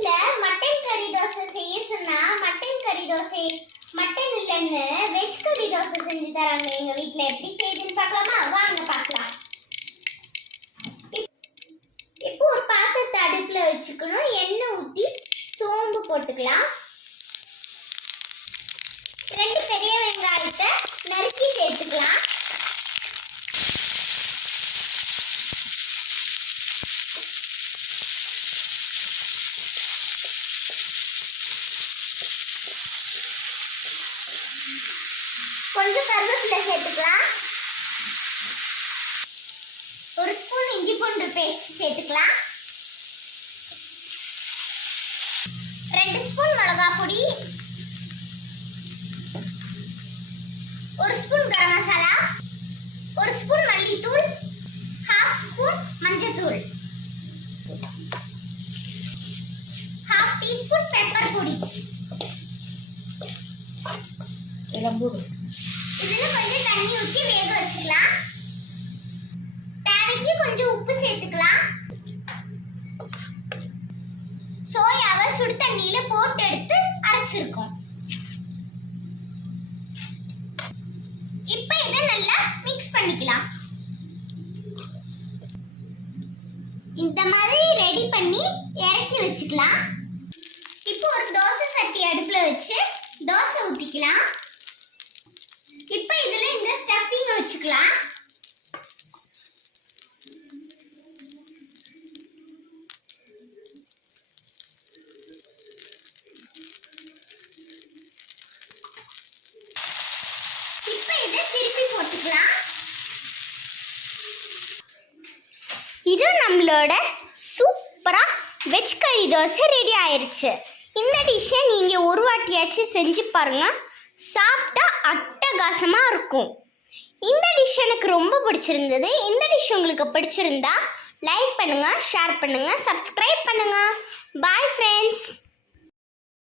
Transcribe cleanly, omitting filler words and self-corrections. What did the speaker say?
வீட்ல மட்டன் கறி தோசை செய்ய சொன்னா மட்டன் கறி தோசை மட்டன் இல்லைன்னு வெஜ் கறி தோசை செஞ்சு தராங்க எங்க வீட்ல. எப்படி செய்யுதுன்னு பார்க்கலாமா? வாங்க பார்க்கலாம். இப்போ ஒரு பாத்திரத்தை அடுப்புல வச்சுக்கணும். எண்ணெய் ஊற்றி சோம்பு போட்டுக்கலாம். 2 பெரிய வெங்காயத்தை நறுக்கி சேர்த்துக்கலாம். கொஞ்சம் கருவேப்பிலை சேர்த்துக்கலாம். 1 ஸ்பூன் இஞ்சி பூண்டு பேஸ்ட் சேர்த்துக்கலாம். 2 ஸ்பூன் மிளகாய் பொடி, 1 ஸ்பூன் கரம் மசாலா, 1 ஸ்பூன் மல்லித்தூள், 1/2 ஸ்பூன் மஞ்சத்தூள், 1/2 டீஸ்பூன் பெப்பர் பொடி. இதுல கொஞ்சம் தண்ணி ஊற்றி வேக வச்சுக்கலாம். தேவைக்கு கொஞ்சம் உப்பு சேர்த்துக்கலாம். சோயாவை சுடு தண்ணியில போட்டு எடுத்து அரைச்சிருக்கோம். இப்போ இதை நல்லா மிக்ஸ் பண்ணிக்கலாம். இந்த மாதிரி ரெடி பண்ணி இறக்கி வச்சுக்கலாம். இப்போ ஒரு தோசை சட்டி அடுப்புல வச்சு தோசை ஊத்திக்கலாம். இப்போ இதுல இந்த ஸ்டஃபிங் வச்சுக்கலாம். இப்போ இதை திருப்பி போட்டுக்கலாம். இது நம்மளோட சூப்பரா வெஜ் கறி தோசை ரெடி ஆயிருச்சு. இந்த டிஷ்ஷை நீங்க ஒரு வாட்டியாச்சும் செஞ்சு பாருங்க. சாப்பிட்டா அட்டகாசமா இருக்கும். இந்த டிஷ் எனக்கு ரொம்ப பிடிச்சிருந்தது. இந்த டிஷ் உங்களுக்கு பிடிச்சிருந்தா லைக் பண்ணுங்க, ஷேர் பண்ணுங்க, சப்ஸ்கிரைப் பண்ணுங்க. Bye friends.